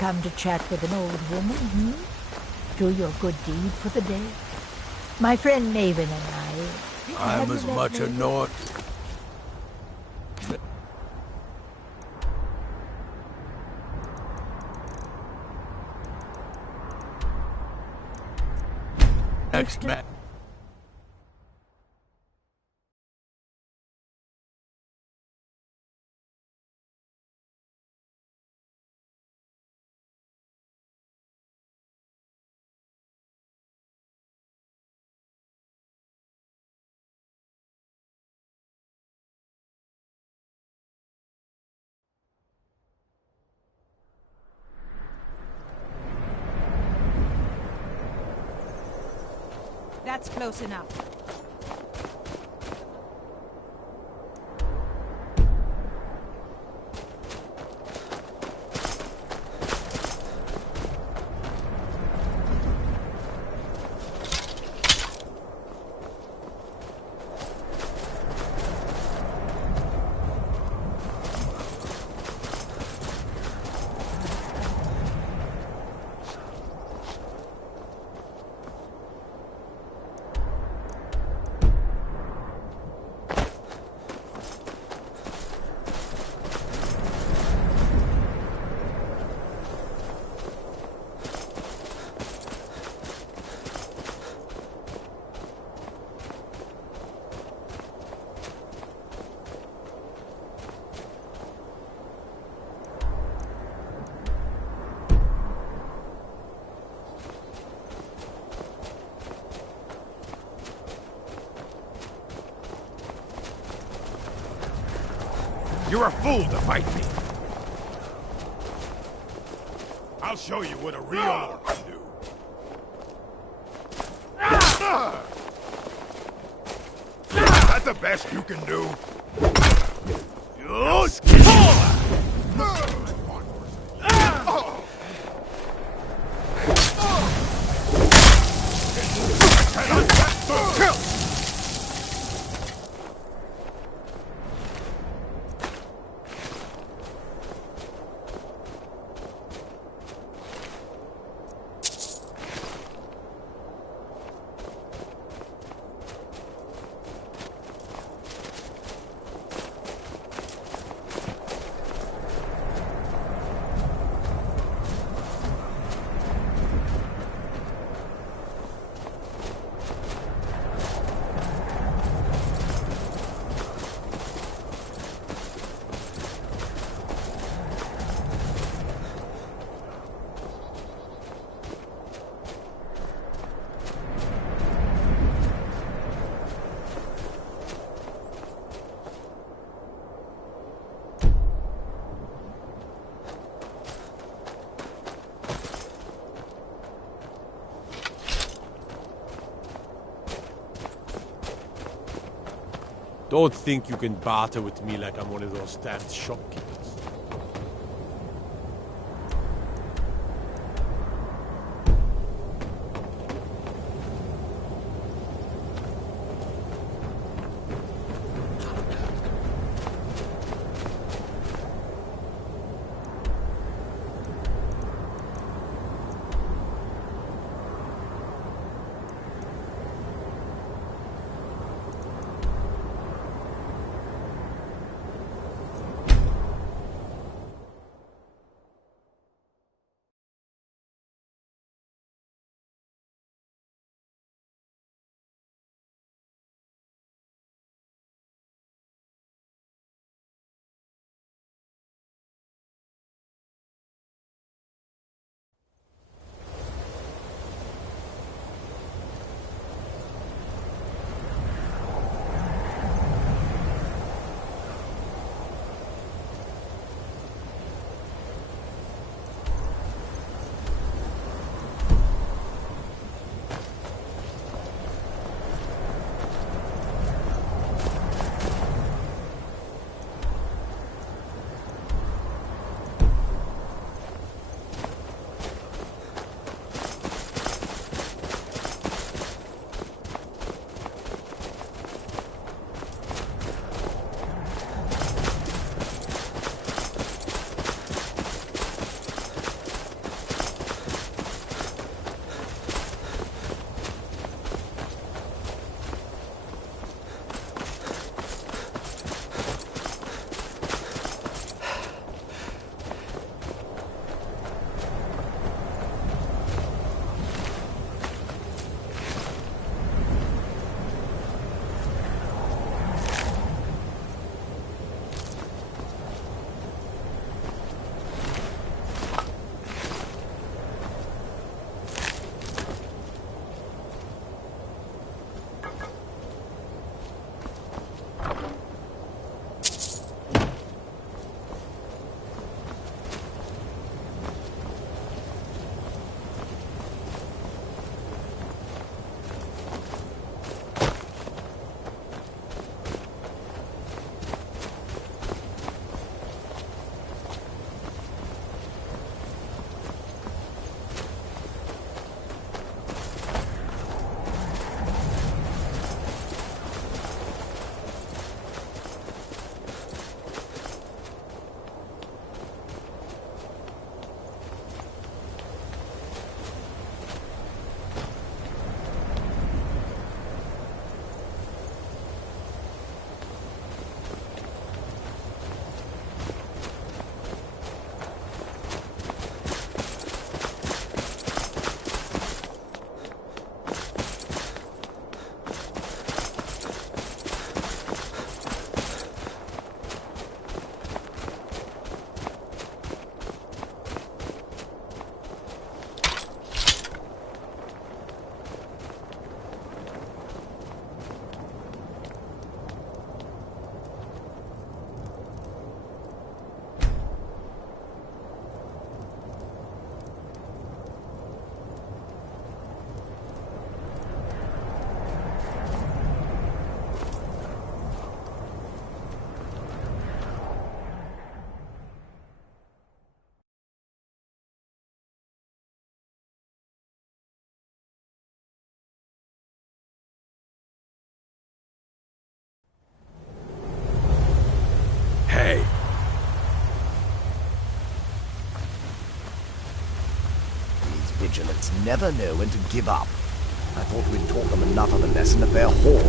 come to chat with an old woman, hmm? Do your good deed for the day? My friend Maven and I... I'm as much a North... Next man. That's close enough. You're a fool to fight me. I'll show you what a real orc can do. Is that the best you can do? Don't think you can barter with me like I'm one of those damned shopkeepers. vigilance never know when to give up. I thought we'd taught them enough of a lesson at their hall.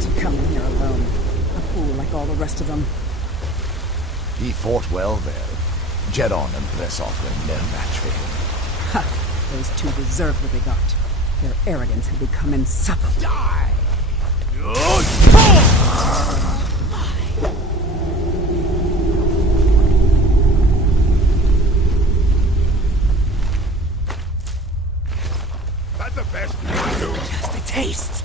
To come in here alone. A fool like all the rest of them. He fought well, though. Jedon and Bresov were no match for him. Ha! Those two deserve what they got. Their arrogance had become insufferable. Die! That's the best you can do. Just a taste.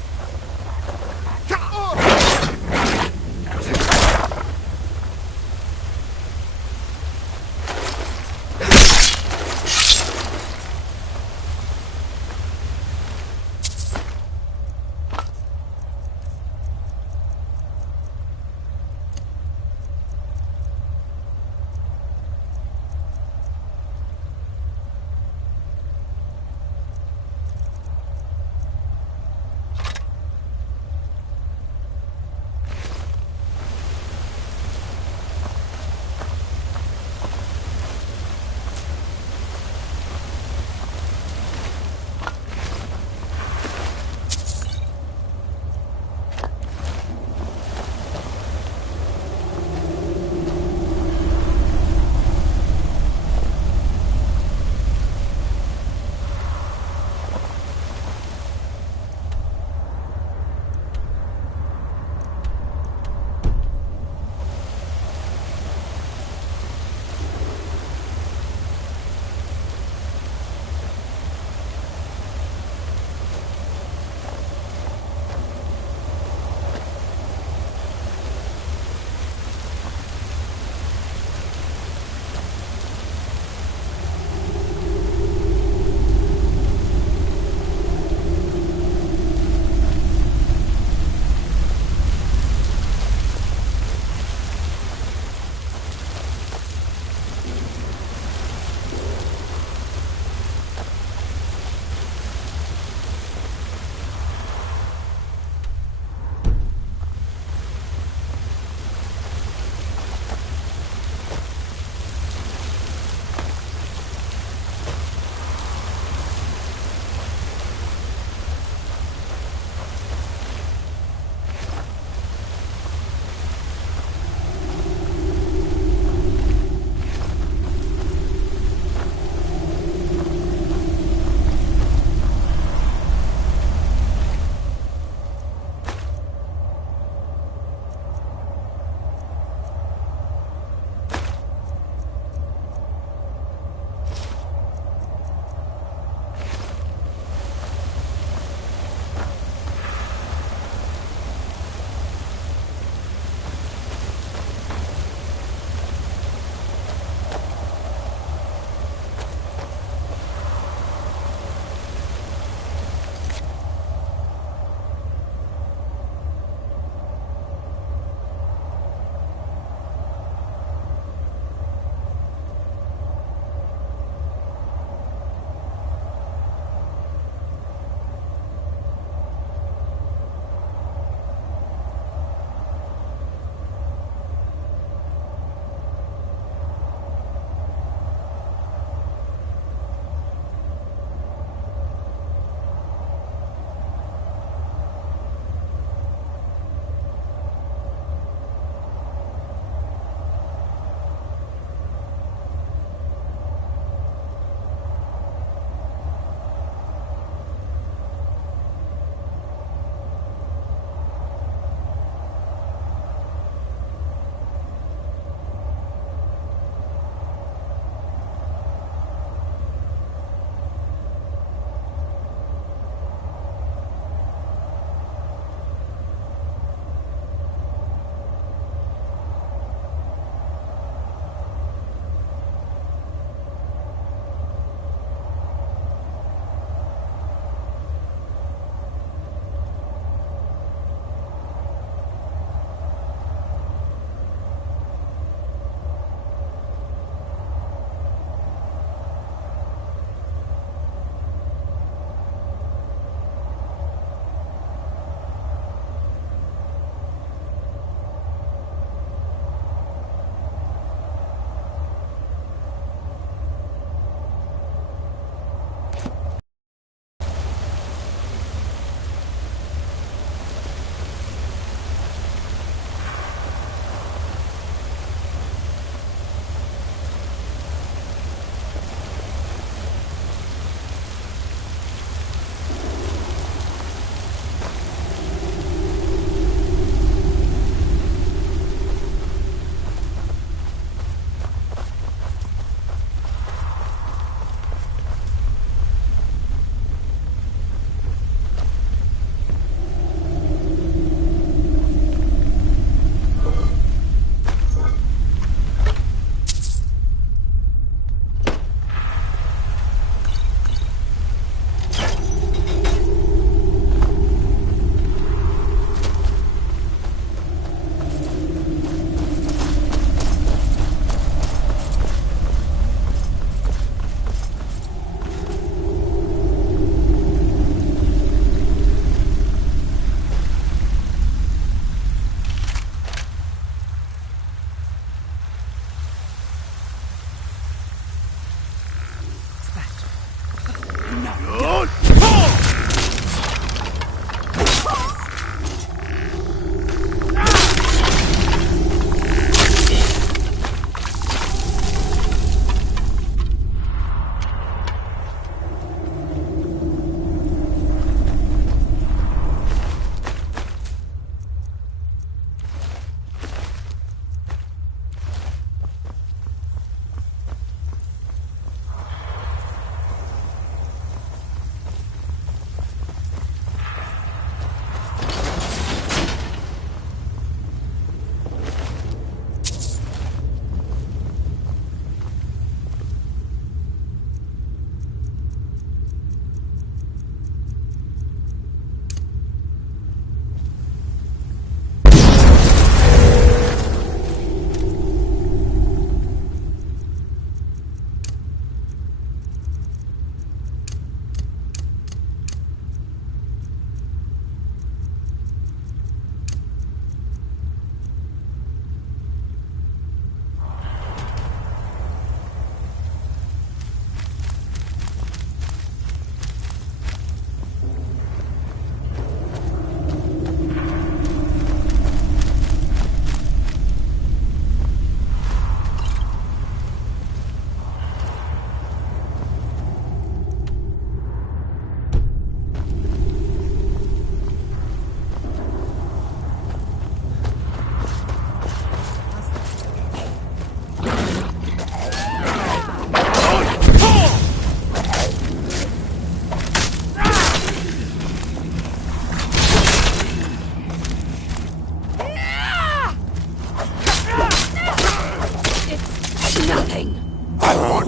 I want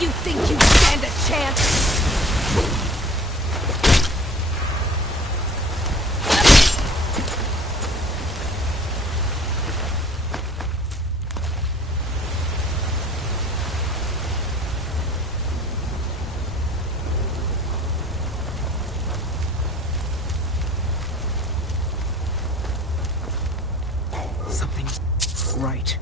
You think you stand a chance? Something's right.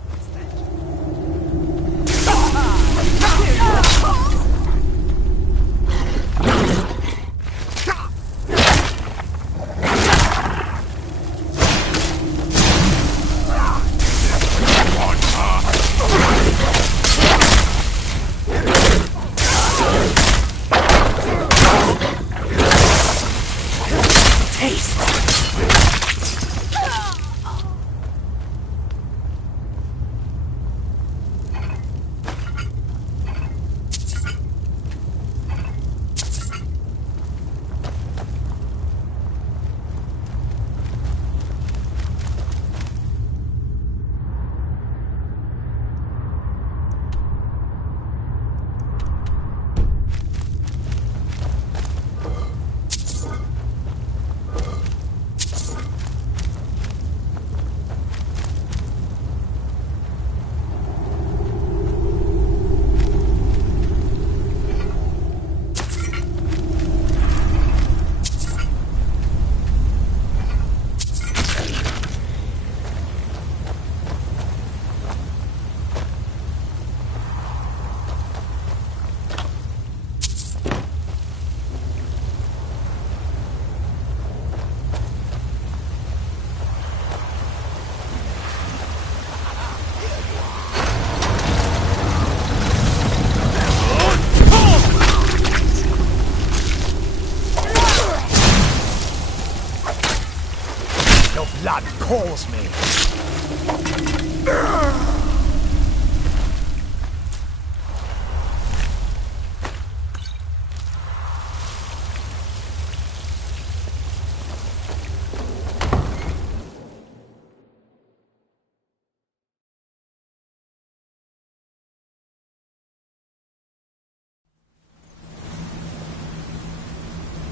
Your blood calls me.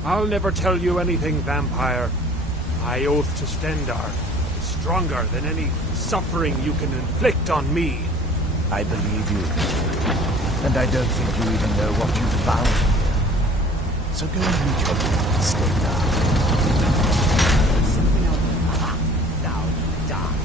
I'll never tell you anything, vampire. My oath to Stendar is stronger than any suffering you can inflict on me. I believe you. And I don't think you even know what you've found here. So go and meet your death, Stendar. Something else. Now you die.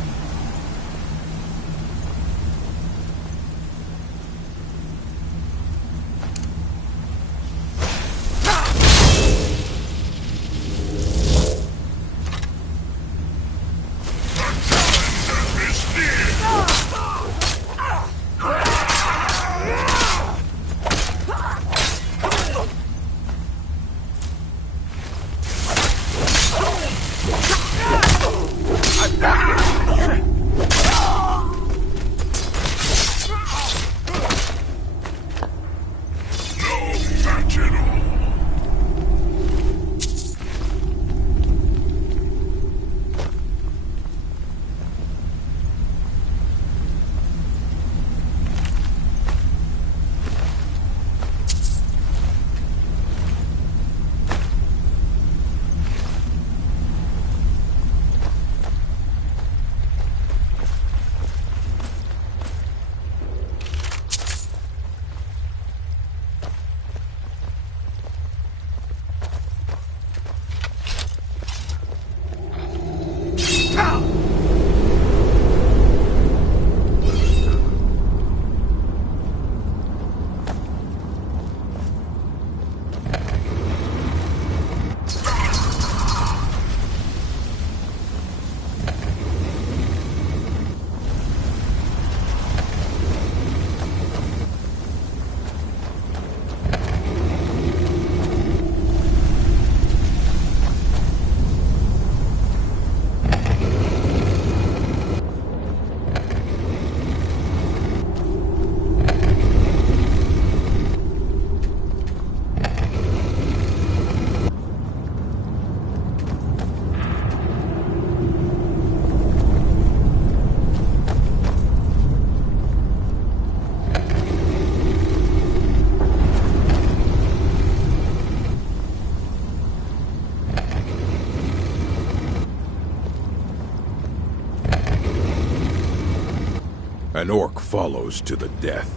An orc follows to the death.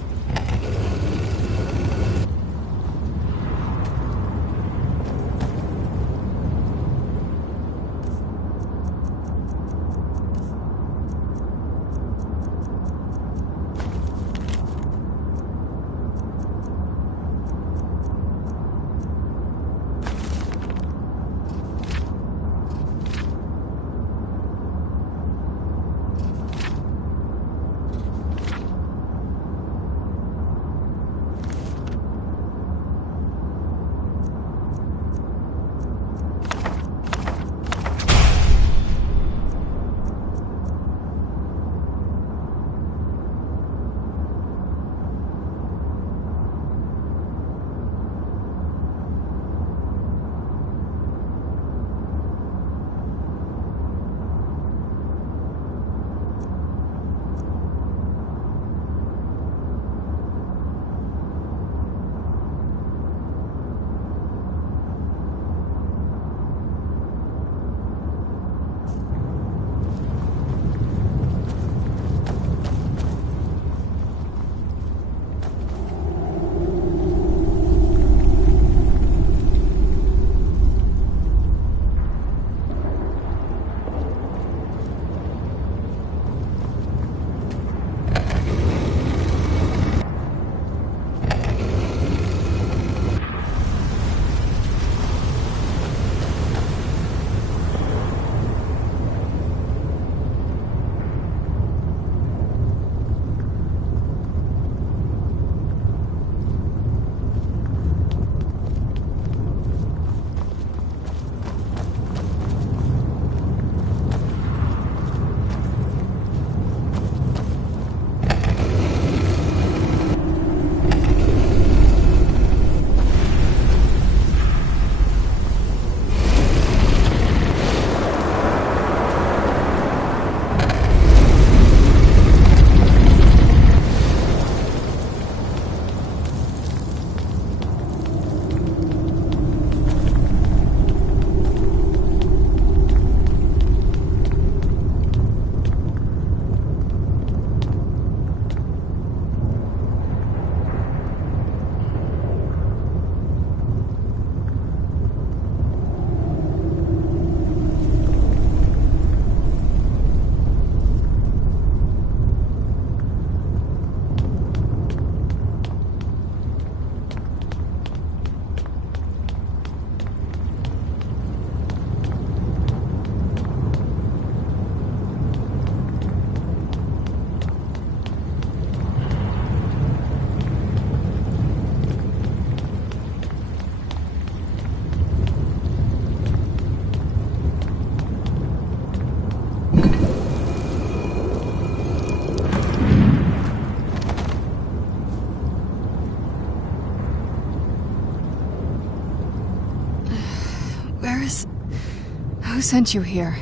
Who sent you here?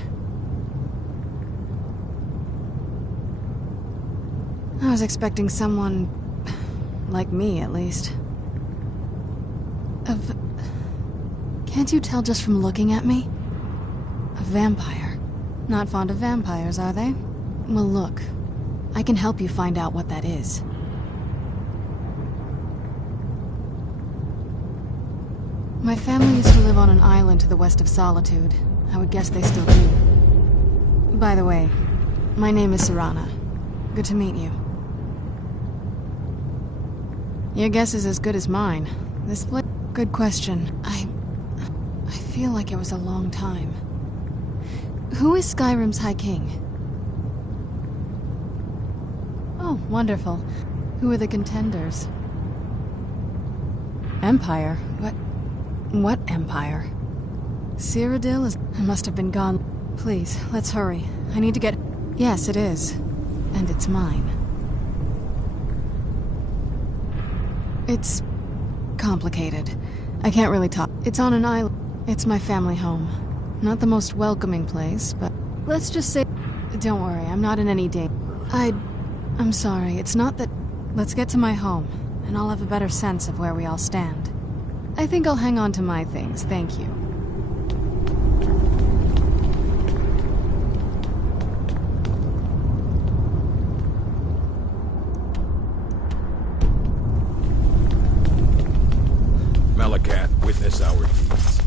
I was expecting someone... like me, at least. Can't you tell just from looking at me? A vampire. Not fond of vampires, are they? Well, look. I can help you find out what that is. My family used to live on an island to the west of Solitude. I would guess they still do. By the way, my name is Serana. Good to meet you. Your guess is as good as mine. This place... Good question. I feel like it was a long time. Who is Skyrim's High King? Oh, wonderful. Who are the contenders? Empire? What Empire? Cyrodiil is... I must have been gone. Please, let's hurry. I need to get... Yes, it is. And it's mine. It's... complicated. I can't really talk. It's on an island. It's my family home. Not the most welcoming place, but... Let's just say... Don't worry, I'm not in any danger. I'm sorry, it's not that... Let's get to my home, and I'll have a better sense of where we all stand. I think I'll hang on to my things, thank you. witness our deeds.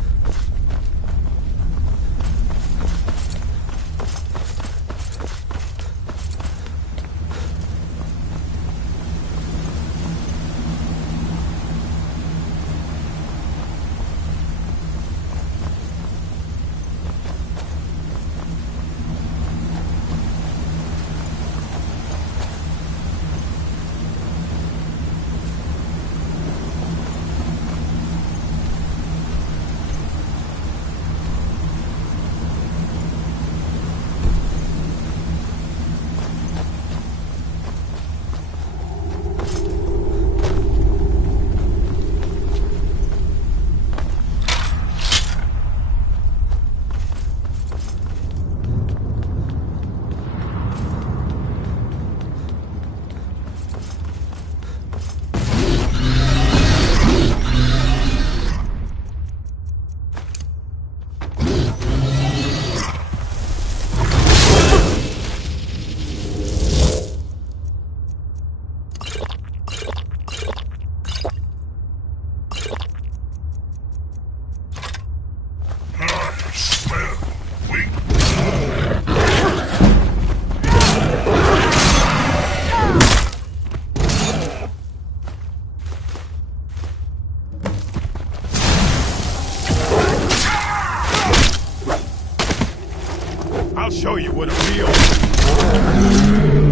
I'll show you what a real...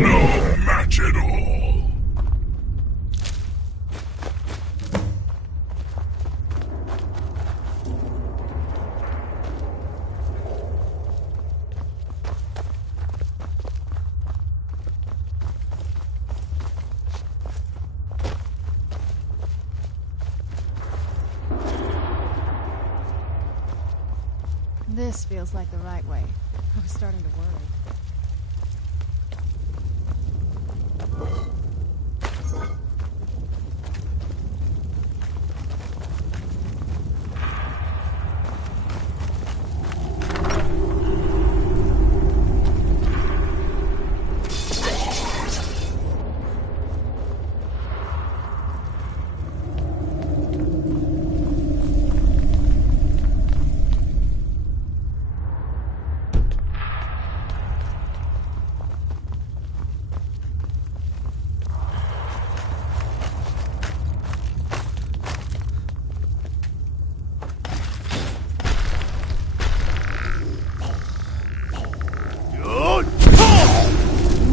No match at all. This feels like the right way. I was starting to worry.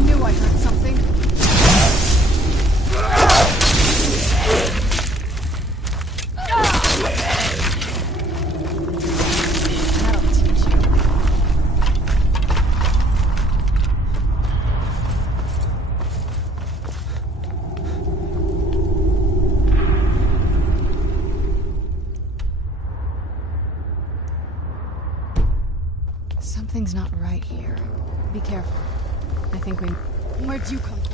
Knew I heard something. That'll teach you. Something's not right here. Be careful. I think we... Where'd you come from?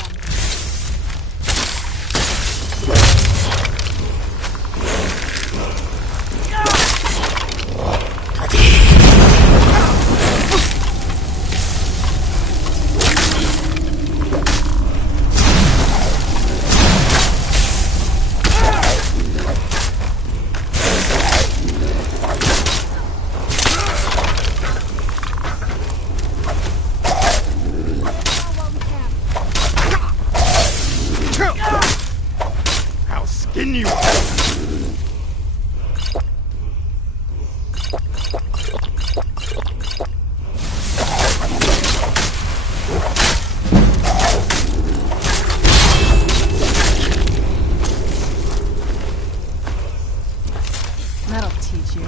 I'll skin you! That'll teach you.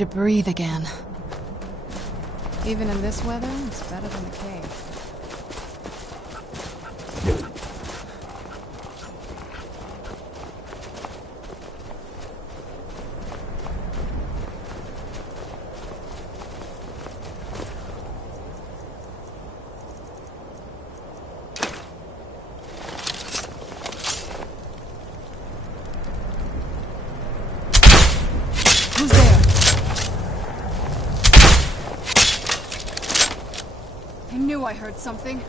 to breathe again. Even in this weather, it's better than the cave. Who's there? I knew I heard something.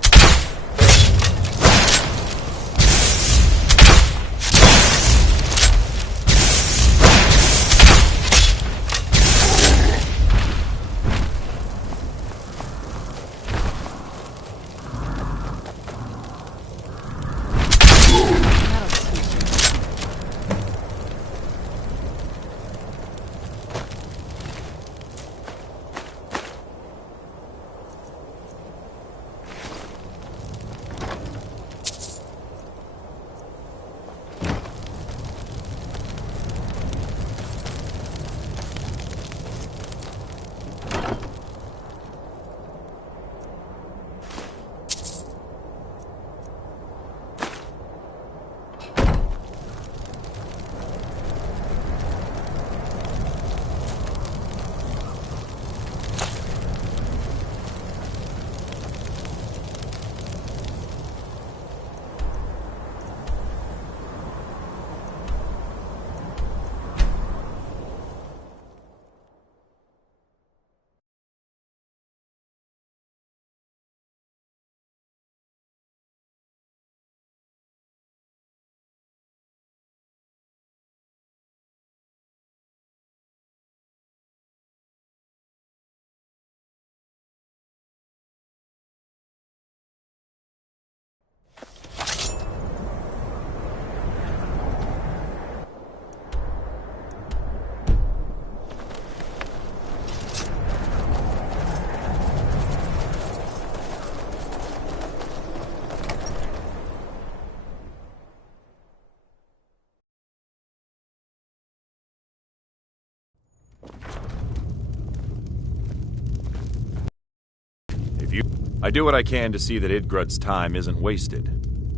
I do what I can to see that Idgrud's time isn't wasted.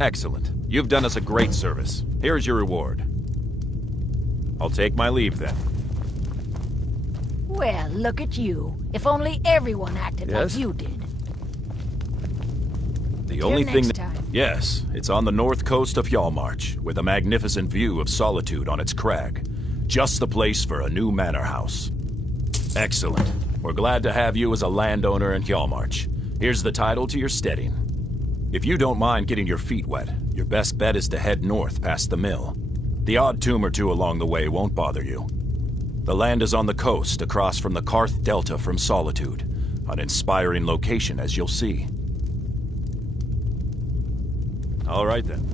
Excellent. You've done us a great service. Here's your reward. I'll take my leave then. Well, look at you. If only everyone acted Yes? like you did. The Till only thing next that... time. Yes, it's on the north coast of Hjalmarch, with a magnificent view of Solitude on its crag. Just the place for a new manor house. Excellent. We're glad to have you as a landowner in Hjalmarch. Here's the title to your steading. If you don't mind getting your feet wet, your best bet is to head north past the mill. The odd tomb or two along the way won't bother you. The land is on the coast, across from the Karth Delta from Solitude. An inspiring location, as you'll see. All right, then.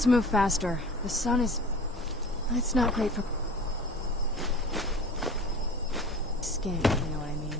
Let's move faster. The sun is... It's not great for... skin, you know what I mean?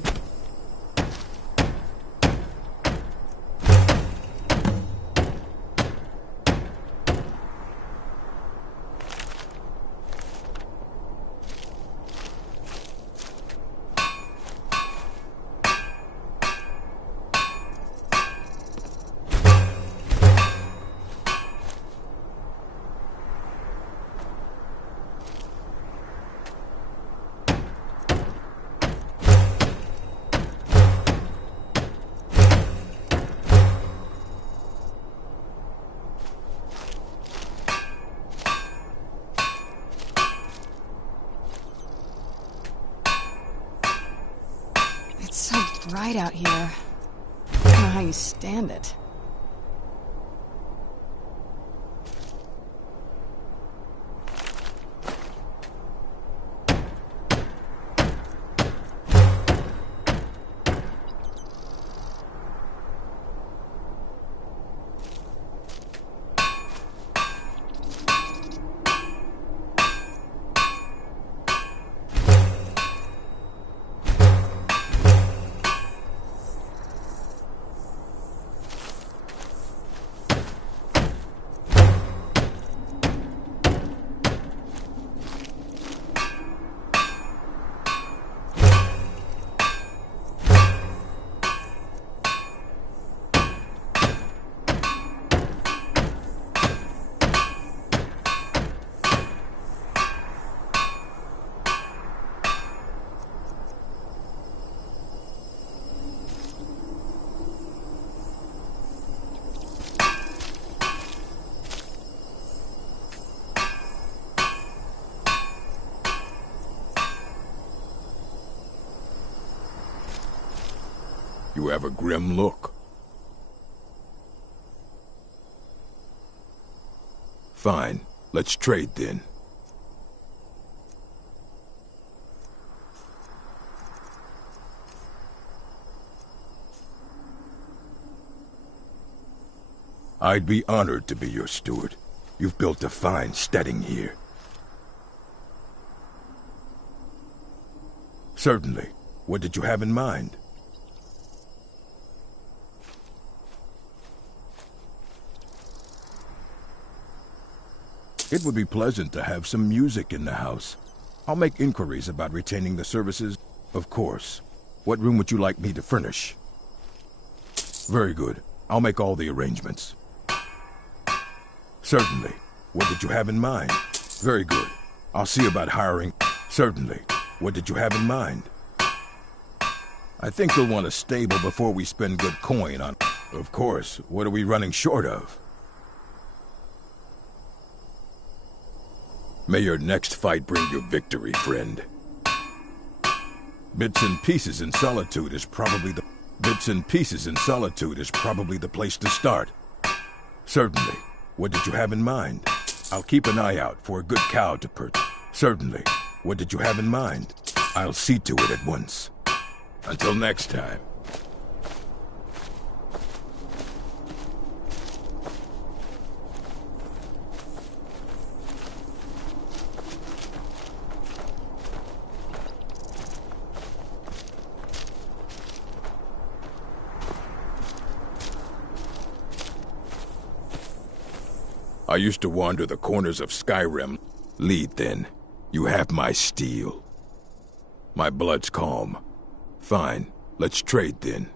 It's so bright out here. I don't know how you stand it. You have a grim look. Fine. Let's trade then. I'd be honored to be your steward. You've built a fine steading here. Certainly. What did you have in mind? It would be pleasant to have some music in the house. I'll make inquiries about retaining the services, of course. What room would you like me to furnish? Very good. I'll make all the arrangements. Certainly. What did you have in mind? Very good. I'll see about hiring. Certainly. What did you have in mind? I think you'll want a stable before we spend good coin on... Of course. What are we running short of? May your next fight bring you victory, friend. Bits and Pieces in Solitude is probably the... Bits and Pieces in Solitude is probably the place to start. Certainly. What did you have in mind? I'll keep an eye out for a good cow to purchase. Certainly. What did you have in mind? I'll see to it at once. Until next time. I used to wander the corners of Skyrim. Lead, then. You have my steel. My blood's calm. Fine. Let's trade, then.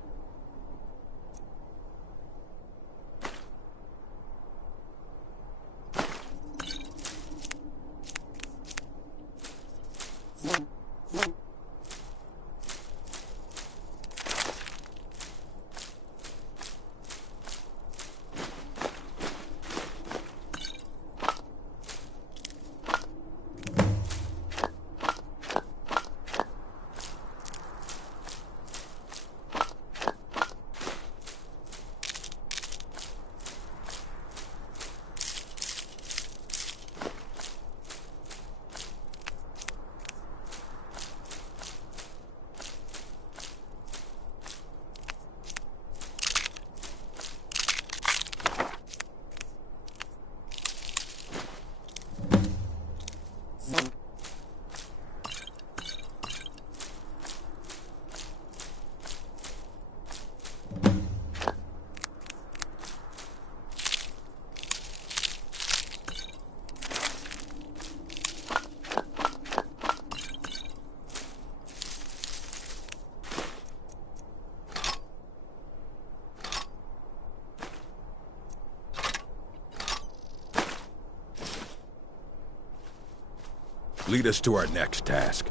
Lead us to our next task.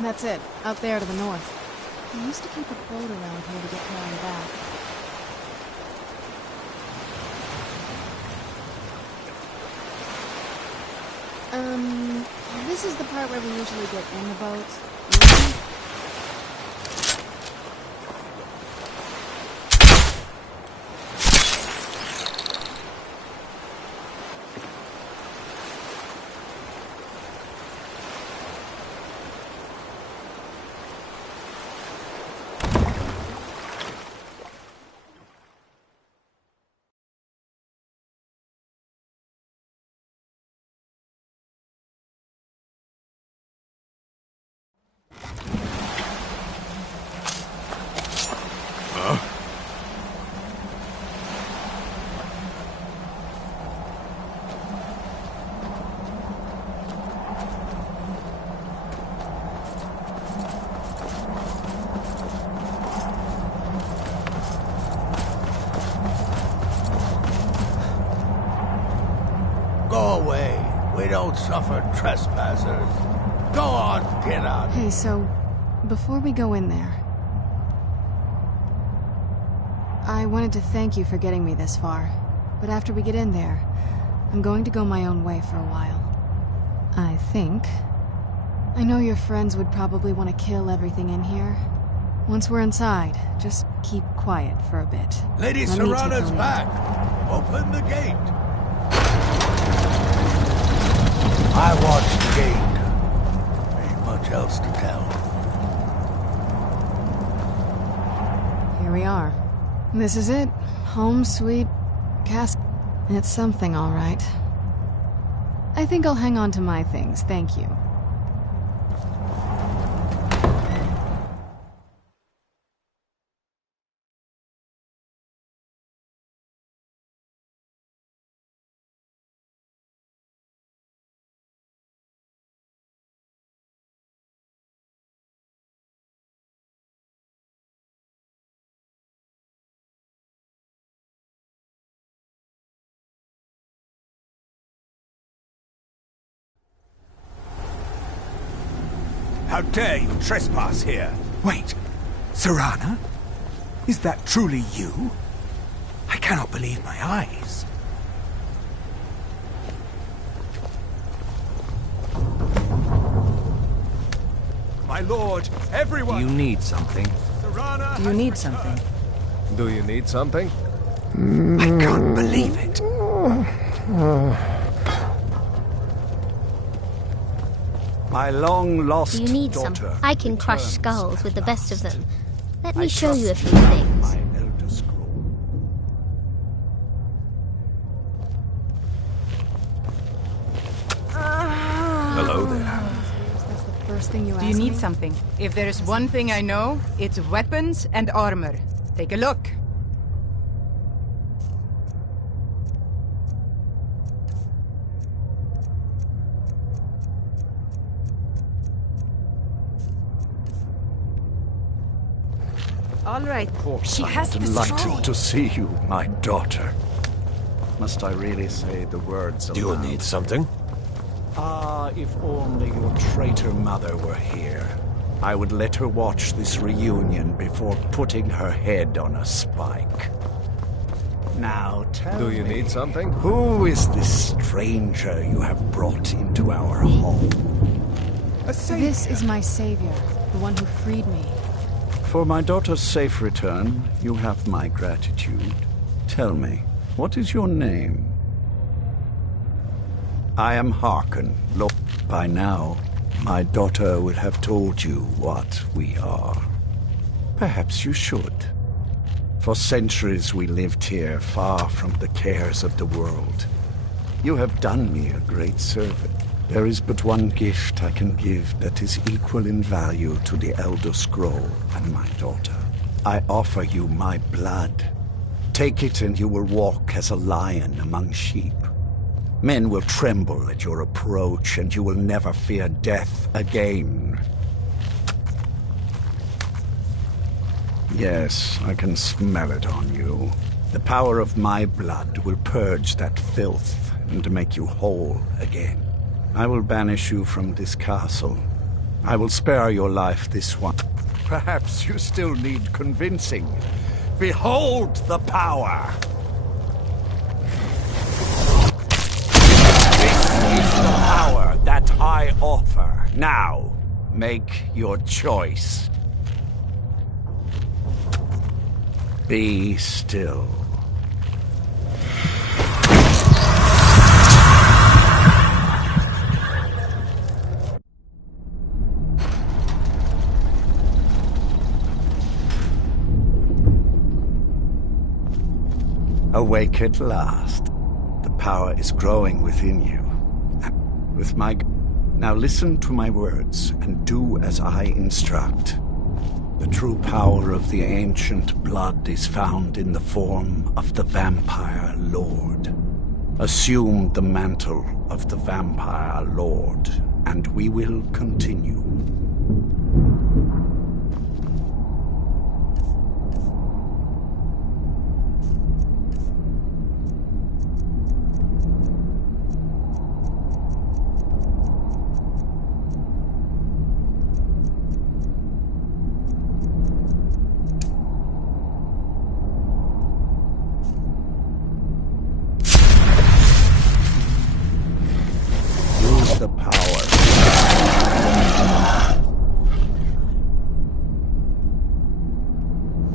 That's it, out there to the north. We used to keep a boat around here to get carried back. This is the part where we usually get in the boat. don't suffer trespassers. Go on, get out. Hey, so, before we go in there, I wanted to thank you for getting me this far. But after we get in there, I'm going to go my own way for a while. I think. I know your friends would probably want to kill everything in here. Once we're inside, just keep quiet for a bit. Lady Let me take Serana's the lead. back. Open the gate. I watched the gate. Ain't much else to tell. Here we are. This is it. Home sweet castle. It's something, all right. I think I'll hang on to my things, thank you. How dare you trespass here? Wait, Serana? Is that truly you? I cannot believe my eyes. My lord, everyone! You need something. Serana Do you need something? Do you need something? I can't believe it. My long-lost Do you need some? daughter. I can crush returns skulls with the at best of last. them. Let I me show you a trust few things. my Elder Scroll. Hello there. That's the first thing you Do you asked need me? something? If there is one thing I know, it's weapons and armor. Take a look. All right. She has the Delighted scroll. to see you, my daughter. Must I really say the words aloud? Do you need something? Ah, if only your traitor mother were here. I would let her watch this reunion before putting her head on a spike. Now tell Do you me, need something? who is this stranger you have brought into our home? This is my savior, the one who freed me. For my daughter's safe return, you have my gratitude. Tell me, what is your name? I am Harken. Look, by now, my daughter would have told you what we are. Perhaps you should. For centuries we lived here, far from the cares of the world. You have done me a great service. There is but one gift I can give that is equal in value to the Elder Scroll and my daughter. I offer you my blood. Take it and you will walk as a lion among sheep. Men will tremble at your approach and you will never fear death again. Yes, I can smell it on you. The power of my blood will purge that filth and make you whole again. I will banish you from this castle. I will spare your life this one. Perhaps you still need convincing. Behold the power! This is the power that I offer. Now, make your choice. Be still. Awake at last. The power is growing within you. With my... Now listen to my words and do as I instruct. The true power of the ancient blood is found in the form of the Vampire Lord. Assume the mantle of the Vampire Lord, and we will continue.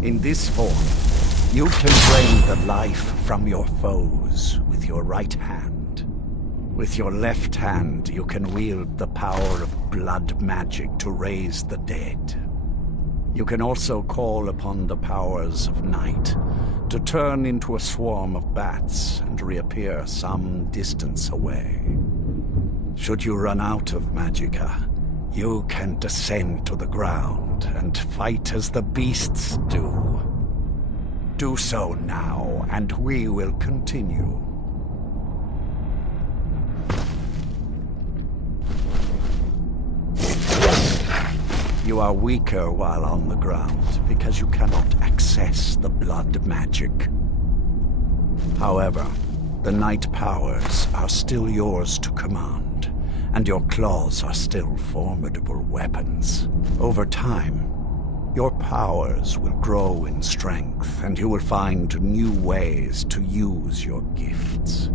In this form, you can drain the life from your foes with your right hand. With your left hand, you can wield the power of blood magic to raise the dead. You can also call upon the powers of night to turn into a swarm of bats and reappear some distance away. Should you run out of magicka, you can descend to the ground and fight as the beasts do. Do so now, and we will continue. You are weaker while on the ground because you cannot access the blood magic. However, the night powers are still yours to command, and your claws are still formidable weapons. Over time, your powers will grow in strength, and you will find new ways to use your gifts.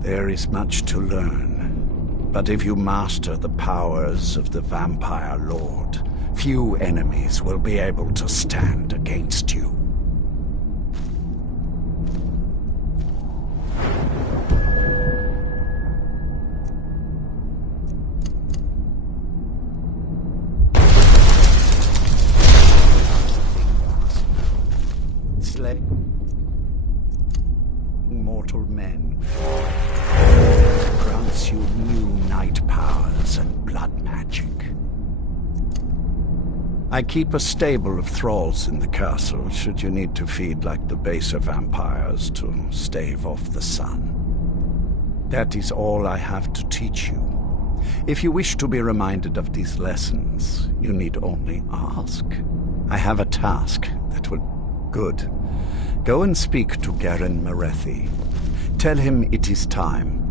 There is much to learn, but if you master the powers of the Vampire Lord, few enemies will be able to stand against you. Slay mortal men grants you new night powers and blood magic. I keep a stable of thralls in the castle should you need to feed like the baser vampires to stave off the sun. That is all I have to teach you. If you wish to be reminded of these lessons, you need only ask. I have a task that will... Good. Go and speak to Garen Merethi. Tell him it is time.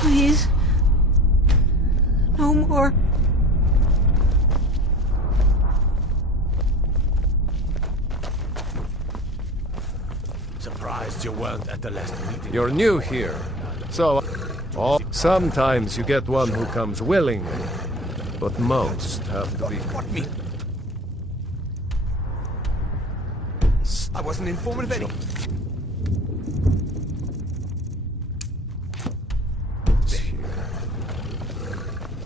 Please. No more. Surprised you weren't at the last meeting. You're new here, so sometimes you get one who comes willingly, but most have to be... What me? I wasn't informed of any.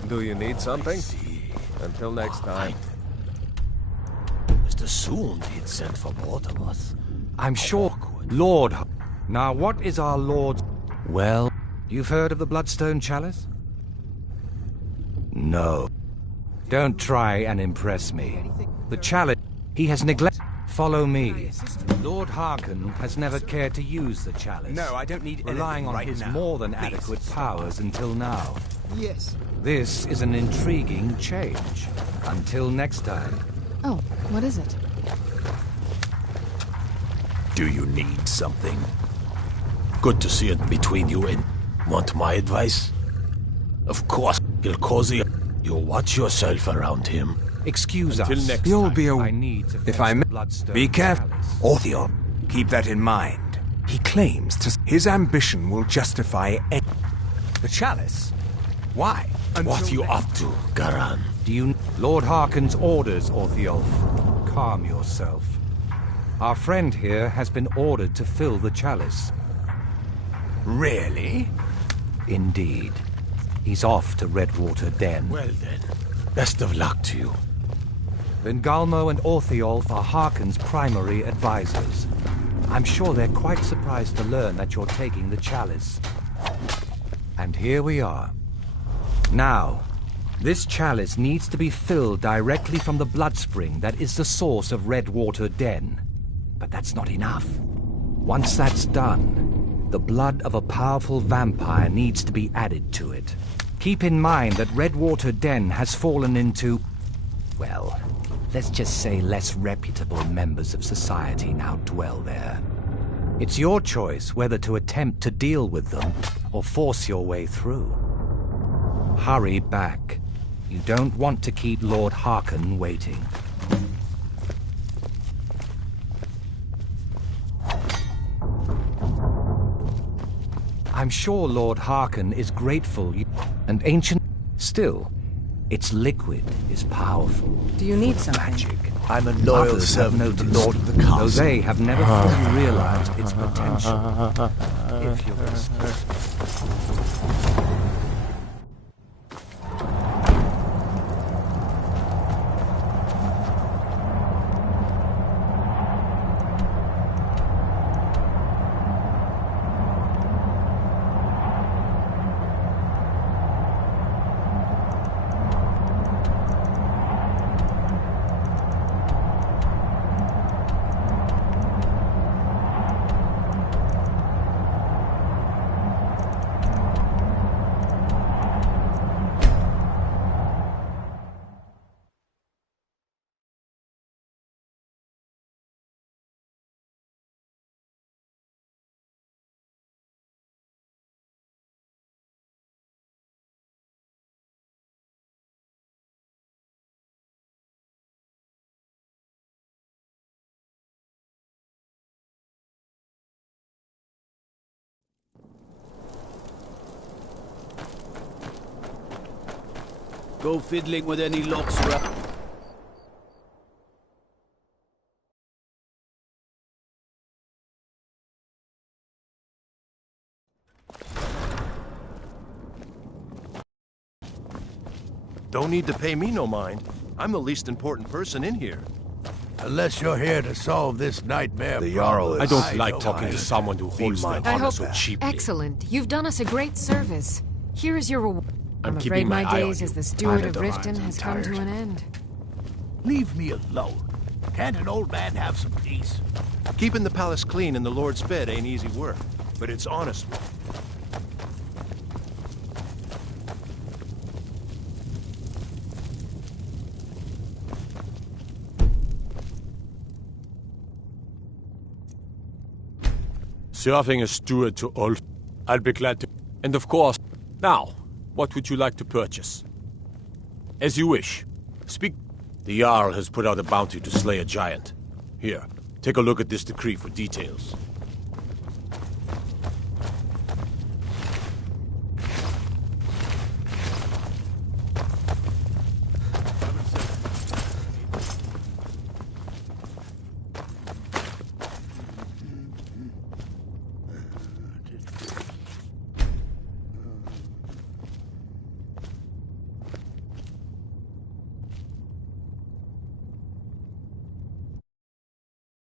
Do you need something? Until next time. Mr. Soon did send for both of us. I'm sure, Lord. Now, what is our Lord's... Well, you've heard of the Bloodstone Chalice? No. Don't try and impress me. The Chalice, he has neglected... Follow me. Lord Harkon has never cared to use the Chalice. No, I don't need relying on right his now. more than Please. adequate powers until now. Yes. This is an intriguing change. Until next time. Oh, what is it? Do you need something? Good to see it between you and... Want my advice? Of course, he'll cozy up. You watch yourself around him. Excuse Until us. next You'll time. be a... I need to If I may... Bloodstone Be careful. Chalice. Ortheon, keep that in mind. He claims to... His ambition will justify any... The Chalice? Why? What you up to, Garan? Do you... Lord Harkon's orders, Orthiolf. Calm yourself. Our friend here has been ordered to fill the chalice. Really? Indeed. He's off to Redwater Den. Well then, best of luck to you. Vengalmo and Orthiolf are Harkon's primary advisors. I'm sure they're quite surprised to learn that you're taking the chalice. And here we are. Now, this chalice needs to be filled directly from the blood spring that is the source of Redwater Den. But that's not enough. Once that's done, the blood of a powerful vampire needs to be added to it. Keep in mind that Redwater Den has fallen into, well, let's just say less reputable members of society now dwell there. It's your choice whether to attempt to deal with them or force your way through. Hurry back. You don't want to keep Lord Harkon waiting. I'm sure Lord Harkon is grateful and ancient. Still, its liquid is powerful. Do you need something? Magic. I'm a loyal Others servant have of the noticed, Lord of the Castle. though they have never fully realized its potential. If you Go fiddling with any locks around. Don't need to pay me no mind. I'm the least important person in here. Unless you're here to solve this nightmare The Jarl. I don't like don't talking to someone who holds their I honor hope so cheaply. Excellent. You've done us a great service. Here is your reward. I'm afraid keeping my my eye days on as you. the steward of Paladin, Riften I'm has come to tired. an end. Leave me alone. Can't an old man have some peace? Keeping the palace clean and the Lord's fed ain't easy work, but it's honest work. Serving as steward to Ulf. I'll be glad to. And of course, now, what would you like to purchase? As you wish. Speak. The Jarl has put out a bounty to slay a giant. Here, take a look at this decree for details.